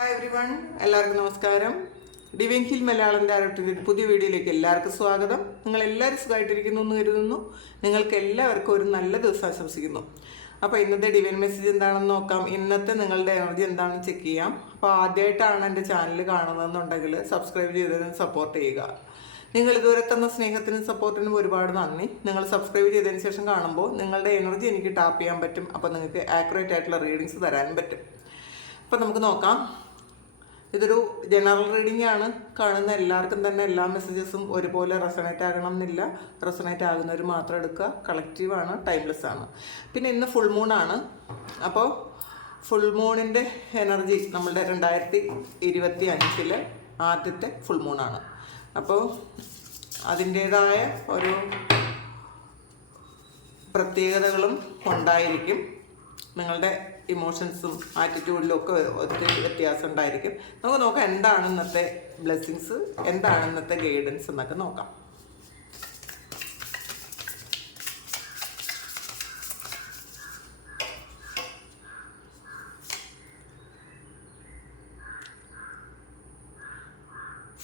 Hi every one, എല്ലാവർക്കും നമസ്കാരം. Divine hill മലയാളത്തിൻ്റെ ആരോഗ്യത്തിൻ്റെ പുതിയ വീഡിയോയിലേക്ക് എല്ലാവർക്കും സ്വാഗതം. നിങ്ങളെല്ലാവരും സുഖമായിട്ടിരിക്കുന്നു എന്ന് കരുതുന്നു. നിങ്ങൾക്ക് എല്ലാവർക്കും ഒരു നല്ല ദിവസം ആശംസിക്കുന്നു. അപ്പോൾ ഇന്നത്തെ ഡിവൈൻ മെസ്സേജ് എന്താണെന്ന് നോക്കാം. ഇന്നത്തെ നിങ്ങളുടെ എനർജി എന്താണെന്ന് ചെക്ക് ചെയ്യാം. അപ്പോൾ ആദ്യമായിട്ടാണ് എൻ്റെ ചാനൽ കാണുന്നതെന്നുണ്ടെങ്കിൽ സബ്സ്ക്രൈബ് ചെയ്തതിന് സപ്പോർട്ട് ചെയ്യുക. നിങ്ങൾ ഇതുവരെ തന്ന സ്നേഹത്തിനും സപ്പോർട്ടിനും ഒരുപാട് നന്ദി. നിങ്ങൾ സബ്സ്ക്രൈബ് ചെയ്തതിന് ശേഷം കാണുമ്പോൾ നിങ്ങളുടെ എനർജി എനിക്ക് ടാപ്പ് ചെയ്യാൻ പറ്റും. അപ്പോൾ നിങ്ങൾക്ക് ആക്യുറേറ്റ് ആയിട്ടുള്ള റീഡിങ്സ് തരാനും പറ്റും. അപ്പോൾ നമുക്ക് നോക്കാം. ഇതൊരു ജനറൽ റീഡിംഗ് ആണ്. കാണുന്ന എല്ലാവർക്കും തന്നെ എല്ലാ മെസ്സേജസും ഒരുപോലെ റെസണേറ്റ് ആകണം എന്നില്ല. റെസണേറ്റ് ആകുന്നവർ മാത്രം എടുക്കുക. കളക്റ്റീവാണ്, ടൈംലെസ് ആണ്. പിന്നെ ഇന്ന് ഫുൾ മൂണാണ്. അപ്പോൾ ഫുൾ മൂണിൻ്റെ എനർജി നമ്മളുടെ 2025 ആദ്യത്തെ ഫുൾ മൂണാണ്. അപ്പോൾ അതിൻ്റേതായ ഒരു പ്രത്യേകതകളും ഉണ്ടായിരിക്കും. നിങ്ങളുടെ ഇമോഷൻസും ആറ്റിറ്റ്യൂഡിലും ഒക്കെ ഒത്തിരി വ്യത്യാസം ഉണ്ടായിരിക്കും. നമുക്ക് നോക്കാം എന്താണ് ഇന്നത്തെ ബ്ലെസ്സിങ്സ്, എന്താണ് ഇന്നത്തെ ഗൈഡൻസ് എന്നൊക്കെ നോക്കാം.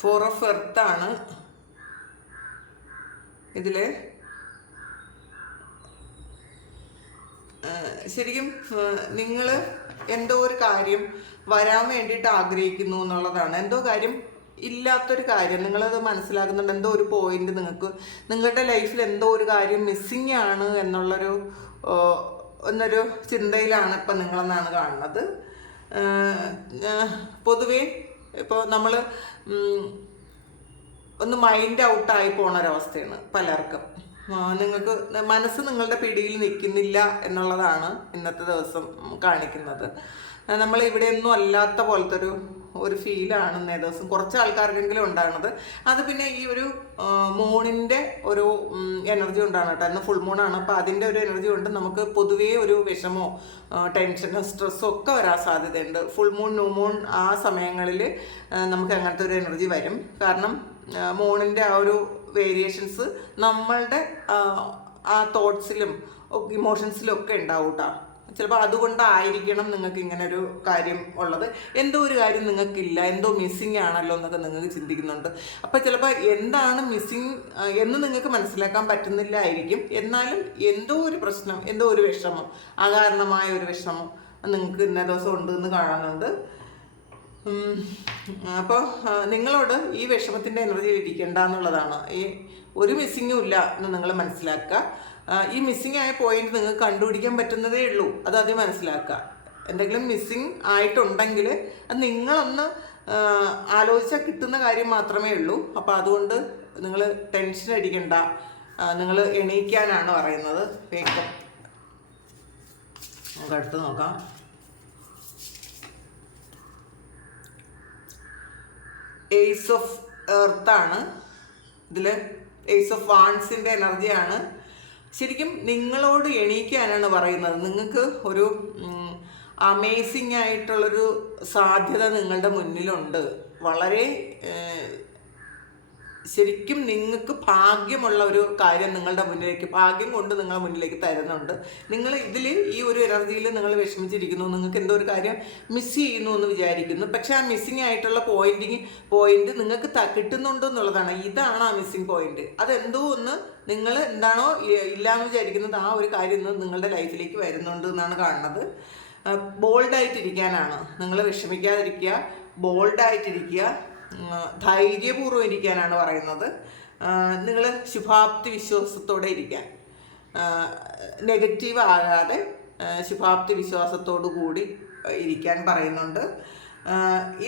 ഫോർ ഓഫ് എർത്ത് ആണ് ഇതിൽ. ശരിക്കും നിങ്ങൾ എന്തോ ഒരു കാര്യം വരാൻ വേണ്ടിയിട്ട് ആഗ്രഹിക്കുന്നു എന്നുള്ളതാണ്. എന്തോ കാര്യം, ഇല്ലാത്തൊരു കാര്യം നിങ്ങളത് മനസ്സിലാക്കുന്നുണ്ട്. എന്തോ ഒരു പോയിന്റ് നിങ്ങൾക്ക് നിങ്ങളുടെ ലൈഫിൽ എന്തോ ഒരു കാര്യം മിസ്സിങ് ആണ് എന്നൊരു ചിന്തയിലാണ് ഇപ്പം നിങ്ങളെന്നാണ് കാണുന്നത്. പൊതുവേ ഇപ്പോൾ നമ്മൾ ഒന്ന് മൈൻഡ് ഔട്ടായി പോണൊരവസ്ഥയാണ് പലർക്കും. നിങ്ങൾക്ക് മനസ്സ് നിങ്ങളുടെ പിടിയിൽ നിൽക്കുന്നില്ല എന്നുള്ളതാണ് ഇന്നത്തെ ദിവസം കാണിക്കുന്നത്. നമ്മൾ ഇവിടെയൊന്നും അല്ലാത്ത പോലത്തെ ഒരു ഫീലാണ് ഇന്നേ ദിവസം കുറച്ച് ആൾക്കാർക്കെങ്കിലും ഉണ്ടാകുന്നത്. അത് പിന്നെ ഈ ഒരു മൂണിൻ്റെ ഒരു എനർജി കൊണ്ടാണ് കേട്ടോ. ഇന്ന് ഫുൾ മൂണാണ്. അപ്പോൾ അതിൻ്റെ ഒരു എനർജി കൊണ്ട് നമുക്ക് പൊതുവേ ഒരു വിഷമോ ടെൻഷനോ സ്ട്രെസ്സോ ഒക്കെ വരാൻ സാധ്യതയുണ്ട്. ഫുൾ മൂൺ, ന്യൂ മൂൺ ആ സമയങ്ങളിൽ നമുക്ക് അങ്ങനത്തെ ഒരു എനർജി വരും. കാരണം മൂണിൻ്റെ ആ ഒരു വേരിയേഷൻസ് നമ്മളുടെ ആ തോട്ട്സിലും ഇമോഷൻസിലും ഒക്കെ ഉണ്ടാവും കേട്ടോ. ചിലപ്പോൾ അതുകൊണ്ടായിരിക്കണം നിങ്ങൾക്ക് ഇങ്ങനെ ഒരു കാര്യം ഉള്ളത്. എന്തോ ഒരു കാര്യം നിങ്ങൾക്കില്ല, എന്തോ മിസ്സിങ് ആണല്ലോ എന്നൊക്കെ നിങ്ങൾക്ക് ചിന്തിക്കുന്നുണ്ട്. അപ്പോൾ ചിലപ്പോൾ എന്താണ് മിസ്സിങ് എന്ന് നിങ്ങൾക്ക് മനസ്സിലാക്കാൻ പറ്റുന്നില്ലായിരിക്കും. എന്നാലും എന്തോ ഒരു പ്രശ്നം, എന്തോ ഒരു വിഷമം, അകാരണമായ ഒരു വിഷമം നിങ്ങൾക്ക് ഇന്ന ദിവസം ഉണ്ട് എന്ന് കാണുന്നുണ്ട്. അപ്പോൾ നിങ്ങളോട് ഈ വിഷമത്തിൻ്റെ എനർജിയിൽ ഇരിക്കേണ്ട എന്നുള്ളതാണ്. ഈ ഒരു മിസ്സിങ്ങും ഇല്ല എന്ന് നിങ്ങൾ മനസ്സിലാക്കുക. ഈ മിസ്സിങ് ആയ പോയിന്റ് നിങ്ങൾക്ക് കണ്ടുപിടിക്കാൻ പറ്റുന്നതേ ഉള്ളൂ. അത് ആദ്യം മനസ്സിലാക്കുക. എന്തെങ്കിലും മിസ്സിങ് ആയിട്ടുണ്ടെങ്കിൽ അത് നിങ്ങളൊന്ന് ആലോചിച്ചാൽ കിട്ടുന്ന കാര്യം മാത്രമേ ഉള്ളൂ. അപ്പോൾ അതുകൊണ്ട് നിങ്ങൾ ടെൻഷൻ അടിക്കണ്ട. നിങ്ങൾ എണീക്കാനാണ് പറയുന്നത്. വേഗം നമുക്ക് അടുത്ത് നോക്കാം. ഏസ് ഓഫ് എർത്താണ് ഇതിൽ. ഏസ് ഓഫ് വാൺസിൻ്റെ എനർജിയാണ്. ശരിക്കും നിങ്ങളോട് എണീക്കാനാണ് പറയുന്നത്. നിങ്ങൾക്ക് ഒരു അമേസിങ് ആയിട്ടുള്ളൊരു സാധ്യത നിങ്ങളുടെ മുന്നിലുണ്ട്. വളരെ ശരിക്കും നിങ്ങൾക്ക് ഭാഗ്യമുള്ള ഒരു കാര്യം നിങ്ങളുടെ മുന്നിലേക്ക്, ഭാഗ്യം കൊണ്ട് നിങ്ങളുടെ മുന്നിലേക്ക് തരുന്നുണ്ട്. നിങ്ങൾ ഇതിൽ ഈ ഒരു എനർജിയിൽ നിങ്ങൾ വിഷമിച്ചിരിക്കുന്നു. നിങ്ങൾക്ക് എന്തോ ഒരു കാര്യം മിസ് ചെയ്യുന്നു എന്ന് വിചാരിക്കുന്നു. പക്ഷെ ആ മിസ്സിങ് ആയിട്ടുള്ള പോയിന്റ് നിങ്ങൾക്ക് കിട്ടുന്നുണ്ട് എന്നുള്ളതാണ്. ഇതാണ് ആ മിസ്സിങ് പോയിന്റ്. അതെന്തോ ഒന്ന് നിങ്ങൾ എന്താണോ ഇല്ലയെന്ന് വിചാരിക്കുന്നത് ആ ഒരു കാര്യം നിങ്ങളുടെ ലൈഫിലേക്ക് വരുന്നുണ്ട് എന്നാണ് കാണുന്നത്. ബോൾഡായിട്ടിരിക്കാനാണ്. നിങ്ങൾ വിഷമിക്കാതിരിക്കുക, ബോൾഡായിട്ടിരിക്കുക, ധൈര്യപൂർവ്വം ഇരിക്കാനാണ് പറയുന്നത്. നിങ്ങൾ ശുഭാപ്തി വിശ്വാസത്തോടെ ഇരിക്കാൻ, നെഗറ്റീവ് ആകാതെ ശുഭാപ്തി വിശ്വാസത്തോടു കൂടി ഇരിക്കാൻ പറയുന്നുണ്ട്.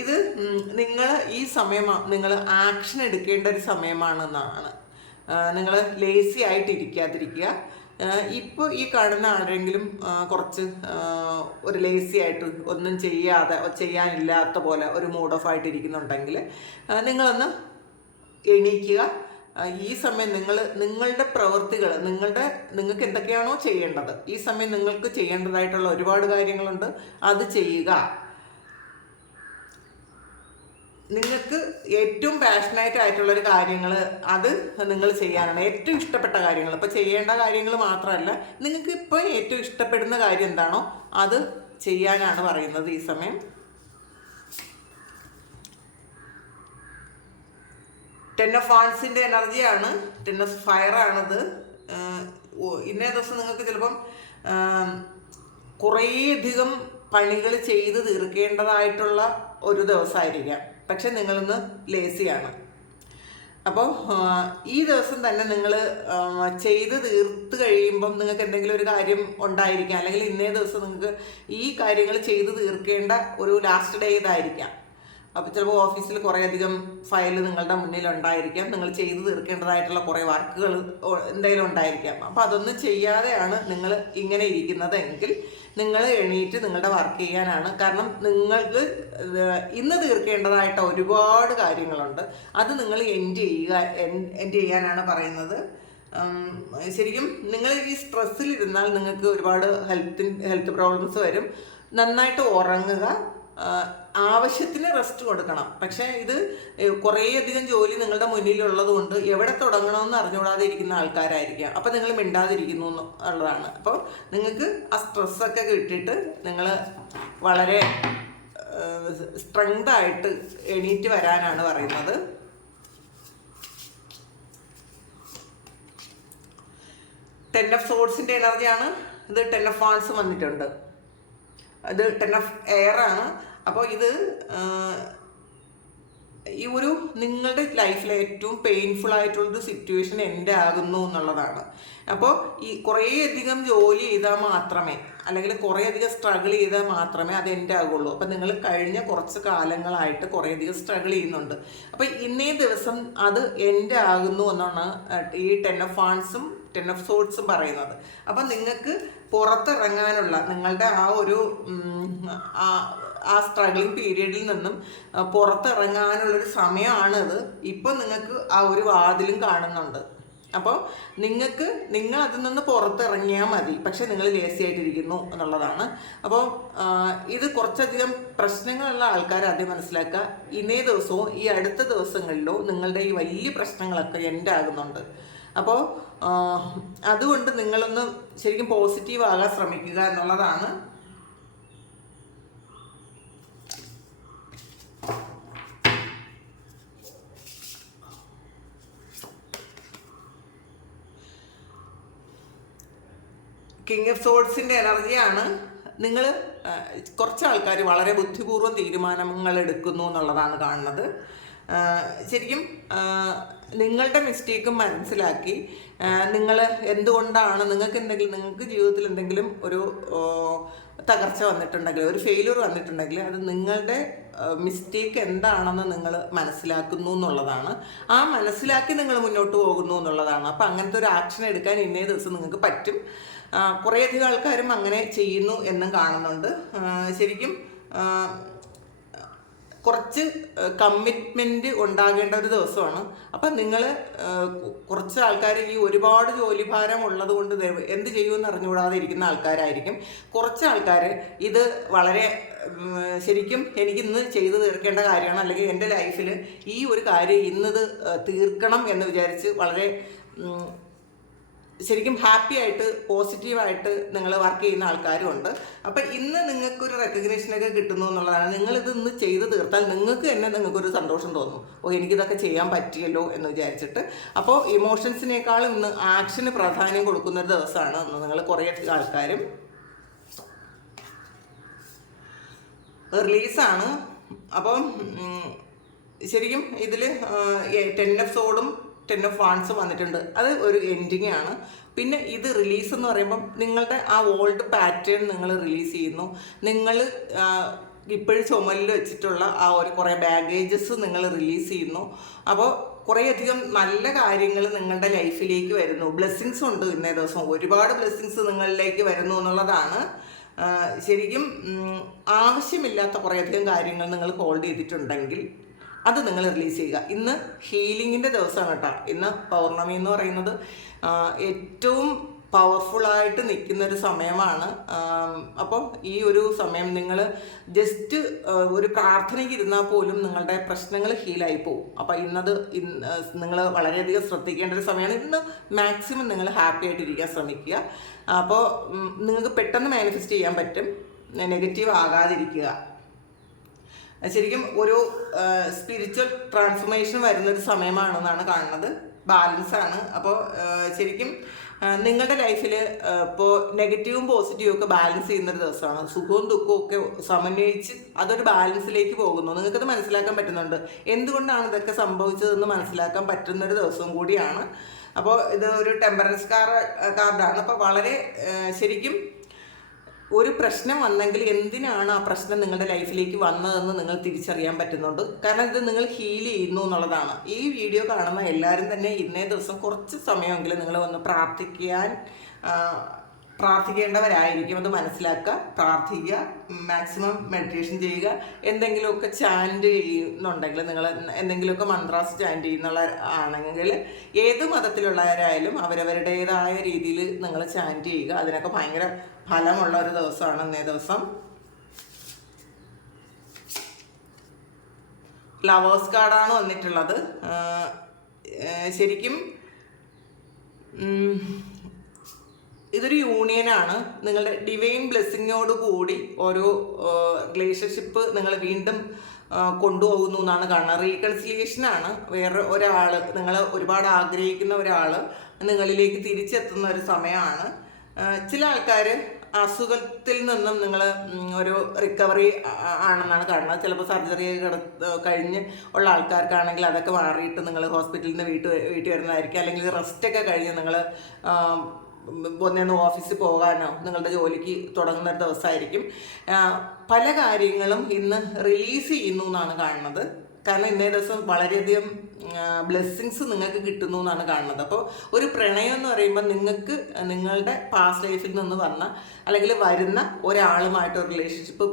ഇത് നിങ്ങൾ ഈ സമയം നിങ്ങൾ ആക്ഷൻ എടുക്കേണ്ട ഒരു സമയമാണെന്നാണ്. നിങ്ങൾ ലേസി ആയിട്ട് ഇരിക്കാതിരിക്കുക. ഇപ്പോൾ ഈ കാണുന്ന ആരെങ്കിലും കുറച്ച് ഒരു ലേസി ആയിട്ട് ഒന്നും ചെയ്യാനില്ലാത്ത പോലെ ഒരു മൂഡ് ഓഫ് ആയിട്ട് ഇരിക്കുന്നുണ്ടെങ്കിൽ നിങ്ങളൊന്ന് എണീക്കുക. ഈ സമയം നിങ്ങളുടെ പ്രവൃത്തികൾ നിങ്ങൾക്ക് എന്തൊക്കെയാണോ ചെയ്യേണ്ടത്, ഈ സമയം നിങ്ങൾക്ക് ചെയ്യേണ്ടതായിട്ടുള്ള ഒരുപാട് കാര്യങ്ങളുണ്ട്. അത് ചെയ്യുക. നിങ്ങൾക്ക് ഏറ്റവും പാഷനേറ്റ് ആയിട്ടുള്ളൊരു കാര്യങ്ങൾ അത് നിങ്ങൾ ചെയ്യാനാണ്. ഏറ്റവും ഇഷ്ടപ്പെട്ട കാര്യങ്ങൾ, ഇപ്പോൾ ചെയ്യേണ്ട കാര്യങ്ങൾ മാത്രമല്ല, നിങ്ങൾക്ക് ഇപ്പോൾ ഏറ്റവും ഇഷ്ടപ്പെടുന്ന കാര്യം എന്താണോ അത് ചെയ്യാനാണ് പറയുന്നത് ഈ സമയം. ടെൻ ഓഫ് വാൺസിൻ്റെ എനർജിയാണ്, ടെൻ ഓഫ് ഫയറാണിത്. ഇന്നേ ദിവസം നിങ്ങൾക്ക് ചിലപ്പം കുറേയധികം പണികൾ ചെയ്ത് തീർക്കേണ്ടതായിട്ടുള്ള ഒരു ദിവസമായിരിക്കാം, പക്ഷെ നിങ്ങളിന്ന് ലേസിയാണ്. അപ്പോൾ ഈ ദിവസം തന്നെ നിങ്ങൾ ചെയ്ത് തീർത്ത് കഴിയുമ്പം നിങ്ങൾക്ക് എന്തെങ്കിലും ഒരു കാര്യം ഉണ്ടായിരിക്കാം, അല്ലെങ്കിൽ ഇന്നേ ദിവസം നിങ്ങൾക്ക് ഈ കാര്യങ്ങൾ ചെയ്ത് തീർക്കേണ്ട ഒരു ലാസ്റ്റ് ഡേ ഇതായിരിക്കാം. അപ്പോൾ ചിലപ്പോൾ ഓഫീസിൽ കുറേയധികം ഫയൽ നിങ്ങളുടെ മുന്നിൽ ഉണ്ടായിരിക്കാം, നിങ്ങൾ ചെയ്ത് തീർക്കേണ്ടതായിട്ടുള്ള കുറേ വർക്കുകൾ എന്തെങ്കിലും ഉണ്ടായിരിക്കാം. അപ്പോൾ അതൊന്നും ചെയ്യാതെയാണ് നിങ്ങൾ ഇങ്ങനെ ഇരിക്കുന്നതെങ്കിൽ നിങ്ങൾ എണീറ്റ് നിങ്ങളുടെ വർക്ക് ചെയ്യാനാണ്. കാരണം നിങ്ങൾക്ക് ഇന്ന് തീർക്കേണ്ടതായിട്ട് ഒരുപാട് കാര്യങ്ങളുണ്ട്, അത് നിങ്ങൾ എൻഡ് ചെയ്യാനാണ് പറയുന്നത്. ശരിക്കും നിങ്ങൾ ഈ സ്ട്രെസ്സിലിരുന്നാൽ നിങ്ങൾക്ക് ഒരുപാട് ഹെൽത്ത് പ്രോബ്ലംസ് വരും. നന്നായിട്ട് ഉറങ്ങുക, ആവശ്യത്തിന് റെസ്റ്റ് കൊടുക്കണം. പക്ഷേ ഇത് കുറേയധികം ജോലി നിങ്ങളുടെ മുന്നിലുള്ളത് കൊണ്ട് എവിടെ തുടങ്ങണമെന്ന് അറിഞ്ഞുകൂടാതെ ഇരിക്കുന്ന ആൾക്കാരായിരിക്കാം. അപ്പോൾ നിങ്ങൾ മിണ്ടാതിരിക്കുന്നു എന്നുള്ളതാണ്. അപ്പോൾ നിങ്ങൾക്ക് ആ സ്ട്രെസ്സൊക്കെ കിട്ടിയിട്ട് നിങ്ങൾ വളരെ സ്ട്രെങ്തായിട്ട് എണീറ്റ് വരാനാണ് പറയുന്നത്. ടെൻ ഓഫ് സോഡ്സിൻ്റെ എനർജിയാണ് ഇത്. ടെൻ ഓഫ് വാൺസ് വന്നിട്ടുണ്ട്, അത് ടെൻ ഓഫ് എയർ ആണ്. അപ്പോൾ ഇത് ഈ ഒരു നിങ്ങളുടെ ലൈഫിലെ ഏറ്റവും പെയിൻഫുൾ ആയിട്ടുള്ളൊരു സിറ്റുവേഷൻ എൻ്റെ ആകുന്നു എന്നുള്ളതാണ്. അപ്പോൾ ഈ കുറേയധികം ജോലി ചെയ്താൽ മാത്രമേ, അല്ലെങ്കിൽ കുറേയധികം സ്ട്രഗിൾ ചെയ്താൽ മാത്രമേ അത് എൻ്റെ ആകുള്ളൂ. അപ്പം നിങ്ങൾ കഴിഞ്ഞ കുറച്ച് കാലങ്ങളായിട്ട് കുറേയധികം സ്ട്രഗിൾ ചെയ്യുന്നുണ്ട്. അപ്പോൾ ഇന്നേ ദിവസം അത് എൻ്റെ ആകുന്നു എന്നാണ് ഈ ടെൻ ഓഫ് വാൺസും ടെൻ ഓഫ് സോഡ്സും പറയുന്നത്. അപ്പം നിങ്ങൾക്ക് പുറത്തിറങ്ങാനുള്ള നിങ്ങളുടെ ആ ഒരു ആ സ്ട്രഗിളിങ് പീരീഡിൽ നിന്നും പുറത്തിറങ്ങാനുള്ളൊരു സമയമാണിത്. ഇപ്പം നിങ്ങൾക്ക് ആ ഒരു വാതിലും കാണുന്നുണ്ട്. അപ്പോൾ നിങ്ങൾ അതിൽ നിന്ന് പുറത്തിറങ്ങിയാൽ മതി, പക്ഷെ നിങ്ങൾ ലേസി ആയിട്ടിരിക്കുന്നു എന്നുള്ളതാണ്. അപ്പോൾ ഇത് കുറച്ചധികം പ്രശ്നങ്ങളുള്ള ആൾക്കാർ ആദ്യം മനസ്സിലാക്കുക. ഇന്നേ ദിവസവും ഈ അടുത്ത ദിവസങ്ങളിലോ നിങ്ങളുടെ ഈ വലിയ പ്രശ്നങ്ങളൊക്കെ എൻ്റെ ആകുന്നുണ്ട്. അപ്പോൾ അതുകൊണ്ട് നിങ്ങളൊന്ന് ശരിക്കും പോസിറ്റീവ് ആകാൻ ശ്രമിക്കുക എന്നുള്ളതാണ്. കിങ് ഓഫ് സോഡ്സിൻ്റെ എനർജിയാണ്. നിങ്ങൾ കുറച്ച് ആൾക്കാർ വളരെ ബുദ്ധിപൂർവ്വം തീരുമാനങ്ങൾ എടുക്കുന്നു എന്നുള്ളതാണ് കാണുന്നത്. ശരിക്കും നിങ്ങളുടെ മിസ്റ്റേക്കും മനസ്സിലാക്കി നിങ്ങൾ എന്തുകൊണ്ടാണ് നിങ്ങൾക്ക് ജീവിതത്തിൽ എന്തെങ്കിലും ഒരു തകർച്ച വന്നിട്ടുണ്ടെങ്കിൽ, ഒരു ഫെയിലിയർ വന്നിട്ടുണ്ടെങ്കിൽ അത് നിങ്ങളുടെ മിസ്റ്റേക്ക് എന്താണെന്ന് നിങ്ങൾ മനസ്സിലാക്കുന്നു എന്നുള്ളതാണ്. ആ മനസ്സിലാക്കി നിങ്ങൾ മുന്നോട്ട് പോകുന്നു എന്നുള്ളതാണ്. അപ്പം അങ്ങനത്തെ ഒരു ആക്ഷൻ എടുക്കാൻ ഇന്നേ ദിവസം നിങ്ങൾക്ക് പറ്റും. കുറേയധികം ആൾക്കാരും അങ്ങനെ ചെയ്യുന്നു എന്നും കാണുന്നുണ്ട്. ശരിക്കും കുറച്ച് കമ്മിറ്റ്മെൻറ്റ് ഉണ്ടാകേണ്ട ഒരു ദിവസമാണ്. അപ്പം നിങ്ങൾ കുറച്ച് ആൾക്കാർ ഈ ഒരുപാട് ജോലിഭാരം ഉള്ളത് കൊണ്ട് എന്ത് ചെയ്യുമെന്ന് അറിഞ്ഞുകൂടാതെ ഇരിക്കുന്ന ആൾക്കാരായിരിക്കും. കുറച്ച് ആൾക്കാർ ഇത് വളരെ ശരിക്കും എനിക്കിന്ന് ചെയ്ത് തീർക്കേണ്ട കാര്യമാണ്, അല്ലെങ്കിൽ എൻ്റെ ലൈഫിൽ ഈ ഒരു കാര്യം ഇന്നത് തീർക്കണം എന്ന് വിചാരിച്ച് വളരെ ശരിക്കും ഹാപ്പി ആയിട്ട് പോസിറ്റീവായിട്ട് നിങ്ങൾ വർക്ക് ചെയ്യുന്ന ആൾക്കാരും ഉണ്ട്. അപ്പം ഇന്ന് നിങ്ങൾക്കൊരു റെക്കഗ്നേഷനൊക്കെ കിട്ടുന്നു എന്നുള്ളതാണ്. നിങ്ങളിത് ഇന്ന് ചെയ്ത് തീർത്താൽ നിങ്ങൾക്കൊരു സന്തോഷം തോന്നും. എനിക്കിതൊക്കെ ചെയ്യാൻ പറ്റിയല്ലോ എന്ന് വിചാരിച്ചിട്ട്. അപ്പോൾ ഇമോഷൻസിനേക്കാളും ഇന്ന് ആക്ഷന് പ്രാധാന്യം കൊടുക്കുന്നൊരു ദിവസമാണ് ഇന്ന് നിങ്ങൾ കുറേ ആൾക്കാരും. റിലീസാണ്. അപ്പം ശരിക്കും ഇതിൽ 10 ഓഫ് സോഡും 10 ഓഫ് വാൺസും വന്നിട്ടുണ്ട്. അത് ഒരു എൻഡിങ് ആണ്. പിന്നെ ഇത് റിലീസ് എന്ന് പറയുമ്പം നിങ്ങളുടെ ആ ഓൾഡ് പാറ്റേൺ നിങ്ങൾ റിലീസ് ചെയ്യുന്നു. നിങ്ങൾ ഇപ്പോഴും ചുമലിൽ വെച്ചിട്ടുള്ള ആ ഒരു കുറേ ബാഗേജസ് നിങ്ങൾ റിലീസ് ചെയ്യുന്നു. അപ്പോൾ കുറേയധികം നല്ല കാര്യങ്ങൾ നിങ്ങളുടെ ലൈഫിലേക്ക് വരുന്നു. ബ്ലെസ്സിങ്സ് ഉണ്ട് ഇന്നേ ദിവസം, ഒരുപാട് ബ്ലെസ്സിങ്സ് നിങ്ങളിലേക്ക് വരുന്നു എന്നുള്ളതാണ്. ശരിക്കും ആവശ്യമില്ലാത്ത കുറേയധികം കാര്യങ്ങൾ നിങ്ങൾ ഹോൾഡ് ചെയ്തിട്ടുണ്ടെങ്കിൽ അത് നിങ്ങൾ റിലീസ് ചെയ്യുക. ഇന്ന് ഹീലിങ്ങിൻ്റെ ദിവസമാണ് കേട്ടോ. ഇന്ന് പൗർണമി എന്ന് പറയുന്നത് ഏറ്റവും പവർഫുള്ളായിട്ട് നിൽക്കുന്നൊരു സമയമാണ്. അപ്പോൾ ഈ ഒരു സമയം നിങ്ങൾ ജസ്റ്റ് ഒരു പ്രാർത്ഥനയ്ക്ക് ഇരുന്നാൽ പോലും നിങ്ങളുടെ പ്രശ്നങ്ങൾ ഹീലായി പോകും. അപ്പോൾ നിങ്ങൾ വളരെയധികം ശ്രദ്ധിക്കേണ്ട ഒരു സമയമാണ്. ഇന്ന് മാക്സിമം നിങ്ങൾ ഹാപ്പി ആയിട്ടിരിക്കാൻ ശ്രമിക്കുക. അപ്പോൾ നിങ്ങൾക്ക് പെട്ടെന്ന് മാനിഫെസ്റ്റ് ചെയ്യാൻ പറ്റും. നെഗറ്റീവ് ആകാതിരിക്കുക. ശരിക്കും ഒരു സ്പിരിച്വൽ ട്രാൻസ്ഫോർമേഷൻ വരുന്നൊരു സമയമാണെന്നാണ് കാണുന്നത്. ബാലൻസ് ആണ്. അപ്പോൾ ശരിക്കും നിങ്ങളുടെ ലൈഫിൽ ഇപ്പോൾ നെഗറ്റീവും പോസിറ്റീവും ഒക്കെ ബാലൻസ് ചെയ്യുന്നൊരു ദിവസമാണ്. സുഖവും ദുഃഖവും ഒക്കെ സമന്വയിച്ച് അതൊരു ബാലൻസിലേക്ക് പോകുന്നു. നിങ്ങൾക്കത് മനസ്സിലാക്കാൻ പറ്റുന്നുണ്ട്. എന്തുകൊണ്ടാണ് ഇതൊക്കെ സംഭവിച്ചതെന്ന് മനസ്സിലാക്കാൻ പറ്റുന്നൊരു ദിവസം കൂടിയാണ്. അപ്പോൾ ഇത് ഒരു ടെമ്പറൻസ് കാർഡാണ്. അപ്പോൾ വളരെ ശരിക്കും ഒരു പ്രശ്നം വന്നെങ്കിൽ എന്തിനാണ് ആ പ്രശ്നം നിങ്ങളുടെ ലൈഫിലേക്ക് വന്നതെന്ന് നിങ്ങൾ തിരിച്ചറിയാൻ പറ്റുന്നുണ്ട്. കാരണം ഇത് നിങ്ങൾ ഹീൽ ചെയ്യുന്നു എന്നുള്ളതാണ്. ഈ വീഡിയോ കാണുന്ന എല്ലാവരും തന്നെ ഇന്നേ ദിവസം കുറച്ച് സമയമെങ്കിലും നിങ്ങൾ വന്ന് പ്രാർത്ഥിക്കേണ്ടവരായിരിക്കും. അത് മനസ്സിലാക്കുക, പ്രാർത്ഥിക്കുക, മാക്സിമം മെഡിറ്റേഷൻ ചെയ്യുക. എന്തെങ്കിലുമൊക്കെ ചാൻറ്റ് ചെയ്യുന്നുണ്ടെങ്കിൽ, നിങ്ങൾ എന്തെങ്കിലുമൊക്കെ മന്ത്രാസ് ചാൻറ്റ് ചെയ്യുന്നുള്ള ആണെങ്കിൽ ഏത് മതത്തിലുള്ളവരായാലും അവരവരുടേതായ രീതിയിൽ നിങ്ങൾ ചാൻറ്റ് ചെയ്യുക. അതിനൊക്കെ ഭയങ്കര ഫലമുള്ള ഒരു ദിവസമാണ് ഇന്നേ ദിവസം. ലവേഴ്സ് കാർഡാണ് വന്നിട്ടുള്ളത്. ശരിക്കും ഇതൊരു യൂണിയനാണ്. നിങ്ങളുടെ ഡിവൈൻ ബ്ലെസ്സിങ്ങോട് കൂടി ഒരു റിലേഷൻഷിപ്പ് നിങ്ങൾ വീണ്ടും കൊണ്ടുപോകുന്നു എന്നാണ് കാണുന്നത്. റീകൺസിലിയേഷനാണ്. വേറെ ഒരാൾ, നിങ്ങൾ ഒരുപാട് ആഗ്രഹിക്കുന്ന ഒരാൾ നിങ്ങളിലേക്ക് തിരിച്ചെത്തുന്ന ഒരു സമയമാണ്. ചില ആൾക്കാർ അസുഖത്തിൽ നിന്നും നിങ്ങൾ ഒരു റിക്കവറി ആണെന്നാണ് കാണുന്നത്. ചിലപ്പോൾ സർജറി കഴിഞ്ഞ് ഉള്ള ആൾക്കാർക്കാണെങ്കിൽ അതൊക്കെ മാറിയിട്ട് നിങ്ങൾ ഹോസ്പിറ്റലിൽ നിന്ന് വീട്ടിൽ വരുന്നതായിരിക്കും. അല്ലെങ്കിൽ റെസ്റ്റൊക്കെ കഴിഞ്ഞ് നിങ്ങൾ ഒന്നേന്ന് ഓഫീസിൽ പോകാനോ നിങ്ങളുടെ ജോലിക്ക് തുടങ്ങുന്ന ഒരു ദിവസമായിരിക്കും. പല കാര്യങ്ങളും ഇന്ന് റിലീസ് ചെയ്യുന്നു എന്നാണ് കാണുന്നത്. കാരണം ഇന്നേ ദിവസം വളരെയധികം ബ്ലെസ്സിങ്സ് നിങ്ങൾക്ക് കിട്ടുന്നു എന്നാണ് കാണുന്നത്. അപ്പോൾ ഒരു പ്രണയം എന്ന് പറയുമ്പോൾ നിങ്ങൾക്ക് നിങ്ങളുടെ പാസ്റ്റ് ലൈഫിൽ നിന്ന് വന്ന അല്ലെങ്കിൽ വരുന്ന ഒരാളുമായിട്ട് ഒരു റിലേഷൻഷിപ്പ്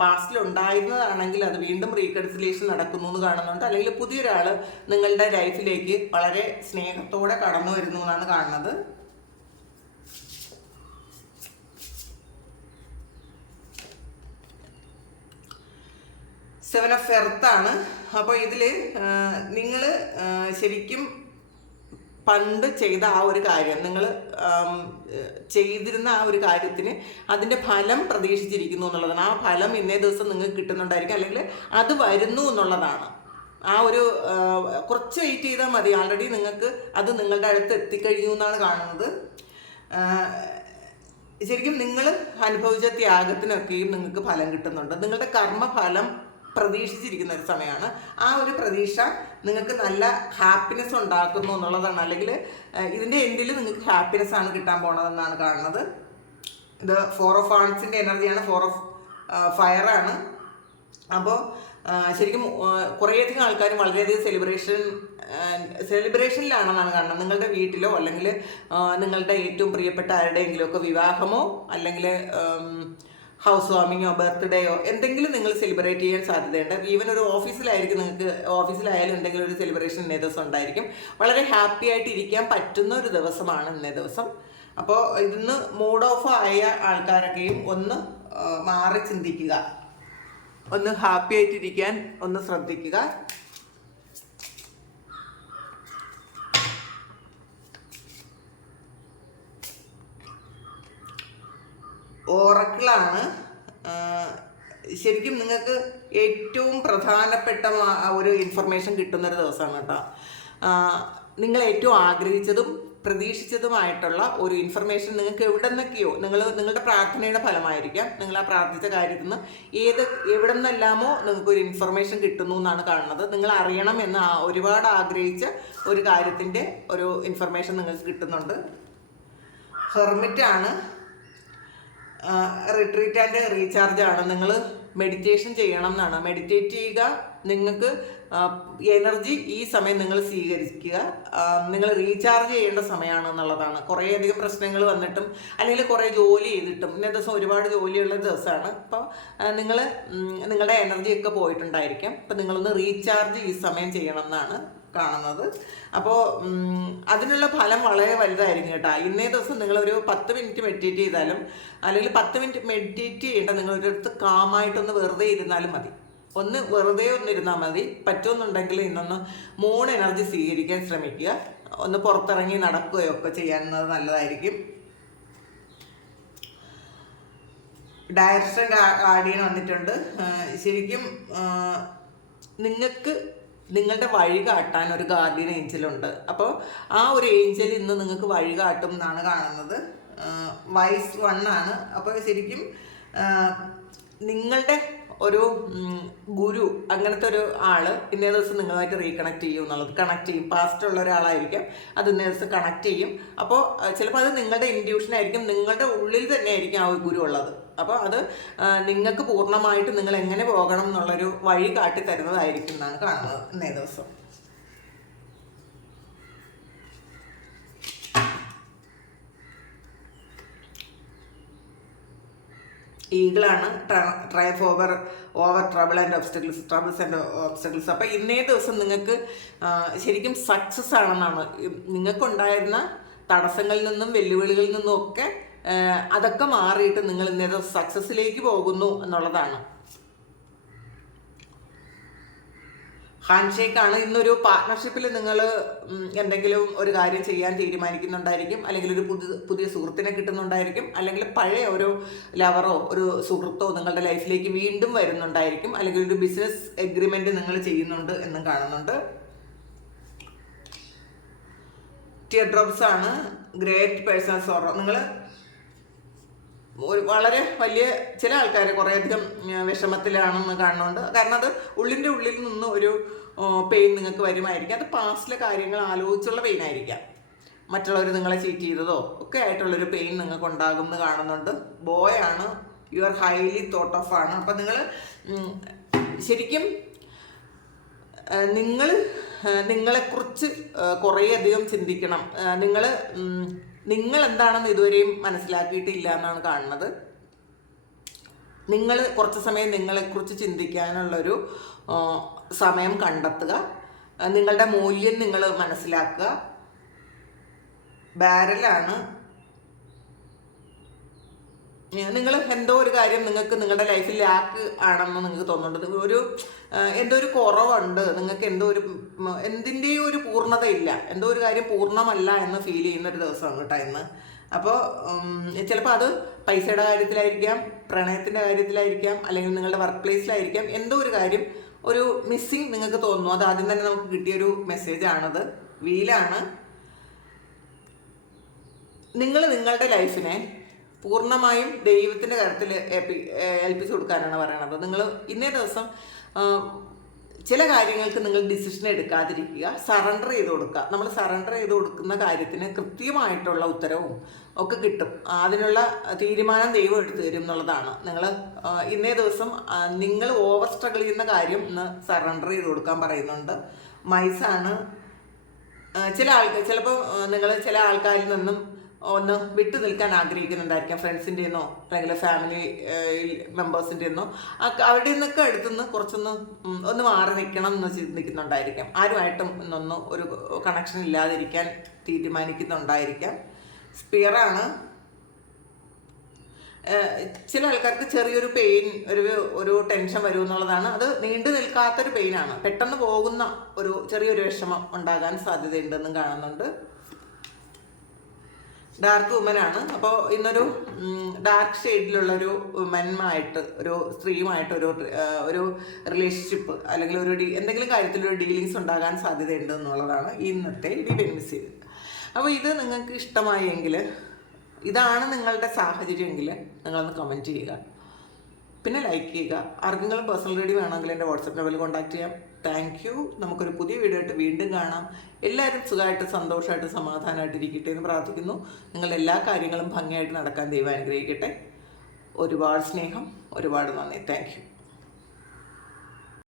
പാസ്റ്റിൽ ഉണ്ടായിരുന്നതാണെങ്കിൽ അത് വീണ്ടും റീകൺസിലിയേഷൻ നടക്കുന്നു എന്ന് കാണുന്നുണ്ട്. അല്ലെങ്കിൽ പുതിയൊരാൾ നിങ്ങളുടെ ലൈഫിലേക്ക് വളരെ സ്നേഹത്തോടെ കടന്നു വരുന്നു എന്നാണ് കാണുന്നത്. സെവൻ ഓഫ് എർത്താണ്. അപ്പോൾ ഇതിൽ നിങ്ങൾ ശരിക്കും പണ്ട് ചെയ്ത ആ ഒരു കാര്യം, നിങ്ങൾ ചെയ്തിരുന്ന ആ ഒരു കാര്യത്തിന് അതിൻ്റെ ഫലം പ്രതീക്ഷിച്ചിരിക്കുന്നു എന്നുള്ളതാണ്. ആ ഫലം ഇന്നേ ദിവസം നിങ്ങൾക്ക് കിട്ടുന്നുണ്ടായിരിക്കും, അല്ലെങ്കിൽ അത് വരുന്നു എന്നുള്ളതാണ്. ആ ഒരു കുറച്ച് വെയിറ്റ് ചെയ്താൽ മതി, ആൾറെഡി നിങ്ങൾക്ക് അത് നിങ്ങളുടെ അടുത്ത് എത്തിക്കഴിഞ്ഞു എന്നാണ് കാണുന്നത്. ശരിക്കും നിങ്ങൾ അനുഭവിച്ച ത്യാഗത്തിനൊക്കെയും നിങ്ങൾക്ക് ഫലം കിട്ടുന്നുണ്ട്. നിങ്ങളുടെ കർമ്മഫലം പ്രതീക്ഷിച്ചിരിക്കുന്ന ഒരു സമയമാണ്. ആ ഒരു പ്രതീക്ഷ നിങ്ങൾക്ക് നല്ല ഹാപ്പിനെസ് ഉണ്ടാക്കുന്നു എന്നുള്ളതാണ്. അല്ലെങ്കിൽ ഇതിൻ്റെ എൻഡിൽ നിങ്ങൾക്ക് ഹാപ്പിനെസ് ആണ് കിട്ടാൻ പോണതെന്നാണ് കാണുന്നത്. ഇത് 4 ഓഫ് വാൺസിൻ്റെ എനർജിയാണ്, 4 ഓഫ് ഫയറാണ്. അപ്പോൾ ശരിക്കും കുറേയധികം ആൾക്കാരും വളരെയധികം സെലിബ്രേഷനിലാണെന്നാണ് കാണുന്നത്. നിങ്ങളുടെ വീട്ടിലോ അല്ലെങ്കിൽ നിങ്ങളുടെ ഏറ്റവും പ്രിയപ്പെട്ട ആരുടെയെങ്കിലും ഒക്കെ വിവാഹമോ അല്ലെങ്കിൽ ഹൗസ് വാമിങ്ങോ ബർത്ത്ഡേയോ എന്തെങ്കിലും നിങ്ങൾ സെലിബ്രേറ്റ് ചെയ്യാൻ സാധ്യതയുണ്ട്. ഈവൻ ഒരു ഓഫീസിലായിരിക്കും, നിങ്ങൾക്ക് ഓഫീസിലായാലും എന്തെങ്കിലും ഒരു സെലിബ്രേഷൻ ഇന്നേ ദിവസം ഉണ്ടായിരിക്കും. വളരെ ഹാപ്പി ആയിട്ട് ഇരിക്കാൻ പറ്റുന്ന ഒരു ദിവസമാണ് ഇന്നേ ദിവസം. അപ്പോൾ ഇതിന്ന് മൂഡ് ഓഫ് ആയ ആൾക്കാരൊക്കെയും ഒന്ന് മാറി ചിന്തിക്കുക, ഒന്ന് ഹാപ്പി ആയിട്ടിരിക്കാൻ ഒന്ന് ശ്രദ്ധിക്കുക. ഓറക്കിളാണ്. ശരിക്കും നിങ്ങൾക്ക് ഏറ്റവും പ്രധാനപ്പെട്ട ഒരു ഇൻഫർമേഷൻ കിട്ടുന്നൊരു ദിവസമാണ് കേട്ടോ. നിങ്ങൾ ഏറ്റവും ആഗ്രഹിച്ചതും പ്രതീക്ഷിച്ചതുമായിട്ടുള്ള ഒരു ഇൻഫർമേഷൻ നിങ്ങൾക്ക് എവിടെ നിന്നൊക്കെയോ നിങ്ങളുടെ പ്രാർത്ഥനയുടെ ഫലമായിരിക്കാം. നിങ്ങൾ ആ പ്രാർത്ഥിച്ച കാര്യത്തിൽ നിന്ന് എവിടെ നിന്നെല്ലാമോ നിങ്ങൾക്കൊരു ഇൻഫർമേഷൻ കിട്ടുന്നു എന്നാണ് കാണുന്നത്. നിങ്ങൾ അറിയണം എന്ന് ഒരുപാട് ആഗ്രഹിച്ച ഒരു കാര്യത്തിൻ്റെ ഒരു ഇൻഫർമേഷൻ നിങ്ങൾക്ക് കിട്ടുന്നുണ്ട്. ഹെർമിറ്റാണ്. റിട്രീറ്റ് ആൻഡ് റീചാർജ് ആണ്. നിങ്ങൾ മെഡിറ്റേഷൻ ചെയ്യണം എന്നാണ്. മെഡിറ്റേറ്റ് ചെയ്യുക. നിങ്ങൾക്ക് എനർജി ഈ സമയം നിങ്ങൾ സ്വീകരിക്കുക. നിങ്ങൾ റീചാർജ് ചെയ്യേണ്ട സമയമാണ് എന്നുള്ളതാണ്. കുറേയധികം പ്രശ്നങ്ങൾ വന്നിട്ടും അല്ലെങ്കിൽ കുറേ ജോലി ചെയ്തിട്ടും ഇന്നേ ദിവസം ഒരുപാട് ജോലിയുള്ള ദിവസമാണ്. അപ്പോൾ നിങ്ങളുടെ എനർജിയൊക്കെ പോയിട്ടുണ്ടായിരിക്കാം. അപ്പോൾ നിങ്ങളൊന്ന് റീചാർജ് ഈ സമയം ചെയ്യണം എന്നാണ് കാണുന്നത്. അപ്പോൾ അതിനുള്ള ഫലം വളരെ വലുതായിരിക്കും കേട്ടോ. ഇന്നേ ദിവസം നിങ്ങളൊരു 10 മിനിറ്റ് മെഡിറ്റേറ്റ് ചെയ്താലും അല്ലെങ്കിൽ 10 മിനിറ്റ് മെഡിറ്റേറ്റ് ചെയ്യേണ്ട, നിങ്ങളൊരിടത്ത് കാമായിട്ടൊന്ന് വെറുതെ ഇരുന്നാലും മതി. വെറുതെ ഒന്നിരുന്നാൽ മതി. പറ്റുമെന്നുണ്ടെങ്കിൽ ഇന്നൊന്ന് മൂൺ എനർജി സ്വീകരിക്കാൻ ശ്രമിക്കുക. ഒന്ന് പുറത്തിറങ്ങി നടക്കുകയോ ഒക്കെ ചെയ്യാവുന്നത് നല്ലതായിരിക്കും. ഡയറക്ഷൻ ഗാർഡിയൻ വന്നിട്ടുണ്ട്. ശരിക്കും നിങ്ങൾക്ക് നിങ്ങളുടെ വഴി കാട്ടാൻ ഒരു ഗാർഡിയൻ ഏഞ്ചലുണ്ട്. അപ്പോൾ ആ ഒരു ഏഞ്ചൽ ഇന്ന് നിങ്ങൾക്ക് വഴി കാട്ടും എന്നാണ് കാണുന്നത്. വൈസ് 1 ആണ്. അപ്പോൾ ശരിക്കും നിങ്ങളുടെ ഒരു ഗുരു അങ്ങനത്തെ ഒരു ആള് ഇന്നേ ദിവസം നിങ്ങളുമായിട്ട് റീകണക്ട് ചെയ്യും എന്നുള്ളത്. കണക്ട് ചെയ്യും. പാസ്റ്റുള്ള ഒരാളായിരിക്കാം, അത് ഇന്നേ ദിവസം കണക്ട് ചെയ്യും. അപ്പോൾ ചിലപ്പോൾ അത് നിങ്ങളുടെ ഇൻഡ്യൂഷൻ ആയിരിക്കും, നിങ്ങളുടെ ഉള്ളിൽ തന്നെ ആയിരിക്കും ആ ഒരു ഗുരു ഉള്ളത്. അപ്പോൾ അത് നിങ്ങൾക്ക് പൂർണ്ണമായിട്ട് നിങ്ങൾ എങ്ങനെ പോകണം എന്നുള്ളൊരു വഴി കാട്ടി തരുന്നതായിരിക്കും എന്നാണ് കാണുന്നത് ഇന്നേ ദിവസം. ഈഗിളാണ്. Triumph over trouble and troubles and obstacles. അപ്പോൾ ഇന്നേ ദിവസം നിങ്ങൾക്ക് ശരിക്കും സക്സസ് ആണെന്നാണ്. നിങ്ങൾക്കുണ്ടായിരുന്ന തടസ്സങ്ങളിൽ നിന്നും വെല്ലുവിളികളിൽ നിന്നും ഒക്കെ അതൊക്കെ മാറിയിട്ട് നിങ്ങൾ ഇന്നേ ദിവസം സക്സസ്സിലേക്ക് പോകുന്നു എന്നുള്ളതാണ്. ഹാൻഡ് ഷേക്കാണ്. ഇന്നൊരു പാർട്ട്ണർഷിപ്പിൽ നിങ്ങൾ എന്തെങ്കിലും ഒരു കാര്യം ചെയ്യാൻ തീരുമാനിക്കുന്നുണ്ടായിരിക്കും, അല്ലെങ്കിൽ ഒരു പുതിയ സുഹൃത്തിനെ കിട്ടുന്നുണ്ടായിരിക്കും, അല്ലെങ്കിൽ പഴയ ഒരു ലവറോ ഒരു സുഹൃത്തോ നിങ്ങളുടെ ലൈഫിലേക്ക് വീണ്ടും വരുന്നുണ്ടായിരിക്കും, അല്ലെങ്കിൽ ഒരു ബിസിനസ് എഗ്രിമെന്റ് നിങ്ങൾ ചെയ്യുന്നുണ്ട് എന്നും കാണുന്നുണ്ട്. ടിയർ ഡ്രോപ്സ് ആണ്. Great personal sorrow. നിങ്ങൾ വളരെ വലിയ ചില ആൾക്കാർ കുറേയധികം വിഷമത്തിലാണെന്ന് കാണുന്നുണ്ട്. കാരണം അത് ഉള്ളിൻ്റെ ഉള്ളിൽ നിന്ന് ഒരു പെയിൻ നിങ്ങൾക്ക് വരുമായിരിക്കും. അത് പാസ്റ്റിലെ കാര്യങ്ങൾ ആലോചിച്ചുള്ള പെയിൻ ആയിരിക്കാം. മറ്റുള്ളവർ നിങ്ങളെ ചീറ്റ് ചെയ്തതോ ഒക്കെ ആയിട്ടുള്ളൊരു പെയിൻ നിങ്ങൾക്ക് ഉണ്ടാകും എന്ന് കാണുന്നുണ്ട്. ബോയ് ആണ്. You are highly thought of ആണ്. അപ്പം നിങ്ങൾ ശരിക്കും നിങ്ങളെക്കുറിച്ച് കുറേയധികം ചിന്തിക്കണം. നിങ്ങൾ എന്താണെന്ന് ഇതുവരെയും മനസ്സിലാക്കിയിട്ടില്ല എന്നാണ് കാണുന്നത്. നിങ്ങൾ കുറച്ച് സമയം നിങ്ങളെക്കുറിച്ച് ചിന്തിക്കാനുള്ളൊരു സമയം കണ്ടെത്തുക. നിങ്ങളുടെ മൂല്യം നിങ്ങൾ മനസ്സിലാക്കുക. ബാരലാണ്. നിങ്ങൾ എന്തോ ഒരു കാര്യം നിങ്ങൾക്ക് നിങ്ങളുടെ ലൈഫിൽ ലാക്ക് ആണെന്ന് നിങ്ങൾക്ക് തോന്നുന്നുണ്ട്. എന്തോ ഒരു കുറവുണ്ട് നിങ്ങൾക്ക്, എന്തിൻ്റെയും ഒരു പൂർണ്ണതയില്ല, എന്തോ ഒരു കാര്യം പൂർണ്ണമല്ല എന്ന് ഫീൽ ചെയ്യുന്നൊരു ദിവസമാണ് കേട്ടോ ഇന്ന്. അപ്പോൾ ചിലപ്പോൾ അത് പൈസയുടെ കാര്യത്തിലായിരിക്കാം, പ്രണയത്തിൻ്റെ കാര്യത്തിലായിരിക്കാം, അല്ലെങ്കിൽ നിങ്ങളുടെ വർക്ക് പ്ലേസിലായിരിക്കാം. എന്തോ ഒരു കാര്യം, ഒരു മിസ്സിങ് നിങ്ങൾക്ക് തോന്നുന്നു. അത് ആദ്യം തന്നെ നമുക്ക് കിട്ടിയൊരു മെസ്സേജാണത്. വീലാണ്. നിങ്ങൾ നിങ്ങളുടെ ലൈഫിനെ പൂർണ്ണമായും ദൈവത്തിൻ്റെ കാര്യത്തിൽ ഏൽപ്പിച്ചു കൊടുക്കാനാണ് പറയണത്. നിങ്ങൾ ഇന്നേ ദിവസം ചില കാര്യങ്ങൾക്ക് നിങ്ങൾ ഡിസിഷൻ എടുക്കാതിരിക്കുക, സറണ്ടർ ചെയ്ത് കൊടുക്കുക. നമ്മൾ സറണ്ടർ ചെയ്ത് കൊടുക്കുന്ന കാര്യത്തിന് കൃത്യമായിട്ടുള്ള ഉത്തരവും ഒക്കെ കിട്ടും. അതിനുള്ള തീരുമാനം ദൈവം എടുത്തു തരും എന്നുള്ളതാണ്. നിങ്ങൾ ഇന്നേ ദിവസം നിങ്ങൾ ഓവർ സ്ട്രഗിൾ ചെയ്യുന്ന കാര്യം ഇന്ന് സറണ്ടർ ചെയ്ത് കൊടുക്കാൻ പറയുന്നുണ്ട്. മൈസാണ്. ചിലപ്പോൾ നിങ്ങൾ ചില ആൾക്കാരിൽ നിന്നും ഒന്ന് വിട്ടു നിൽക്കാൻ ആഗ്രഹിക്കുന്നുണ്ടായിരിക്കാം. ഫ്രണ്ട്സിൻ്റെ നിന്നോ അല്ലെങ്കിൽ ഫാമിലി മെമ്പേഴ്സിൻ്റെ നിന്നോ അവിടെ നിന്നൊക്കെ അടുത്തുനിന്ന് ഒന്ന് മാറി നിൽക്കണം എന്ന് ചിന്തിക്കുന്നുണ്ടായിരിക്കാം. ആരുമായിട്ടും ഇന്നൊന്നും ഒരു കണക്ഷൻ ഇല്ലാതിരിക്കാൻ തീരുമാനിക്കുന്നുണ്ടായിരിക്കാം. സ്പിയറാണ്. ചില ആൾക്കാർക്ക് ചെറിയൊരു പെയിൻ, ഒരു ടെൻഷൻ വരും എന്നുള്ളതാണ്. അത് നീണ്ടു നിൽക്കാത്തൊരു പെയിനാണ്. പെട്ടെന്ന് പോകുന്ന ചെറിയൊരു വിഷമം ഉണ്ടാകാൻ സാധ്യതയുണ്ടെന്നും കാണുന്നുണ്ട്. ഡാർക്ക് വുമനാണ്. അപ്പോൾ ഇന്നൊരു ഡാർക്ക് ഷെയ്ഡിലുള്ളൊരു വുമനുമായിട്ട്, ഒരു സ്ത്രീയുമായിട്ട് ഒരു റിലേഷൻഷിപ്പ് അല്ലെങ്കിൽ എന്തെങ്കിലും കാര്യത്തിലൊരു ഡീലിങ്സ് ഉണ്ടാകാൻ സാധ്യതയുണ്ട് എന്നുള്ളതാണ് ഇന്നത്തെ ഡിവൈൻ മെസ്സേജ്. അപ്പോൾ ഇത് നിങ്ങൾക്ക് ഇഷ്ടമായെങ്കിൽ, ഇതാണ് നിങ്ങളുടെ സാഹചര്യമെങ്കിൽ നിങ്ങളൊന്ന് കമൻറ്റ് ചെയ്യുക, പിന്നെ ലൈക്ക് ചെയ്യുക. ആർക്കെങ്കിലും പേഴ്സണൽ റീഡിംഗ് വേണമെങ്കിൽ എൻ്റെ വാട്സപ്പ് നമ്പറിൽ കോൺടാക്ട് ചെയ്യാം. Thank you. നമുക്കൊരു പുതിയ വീഡിയോ ആയിട്ട് വീണ്ടും കാണാം. എല്ലാവരും സുഖമായിട്ട് സന്തോഷമായിട്ട് സമാധാനമായിട്ട് ഇരിക്കട്ടെ എന്ന് പ്രാർത്ഥിക്കുന്നു. നിങ്ങളുടെ എല്ലാ കാര്യങ്ങളും ഭംഗിയായിട്ട് നടക്കാൻ ദൈവം അനുഗ്രഹിക്കട്ടെ. ഒരുപാട് സ്നേഹം, ഒരുപാട് നന്ദി. Thank you.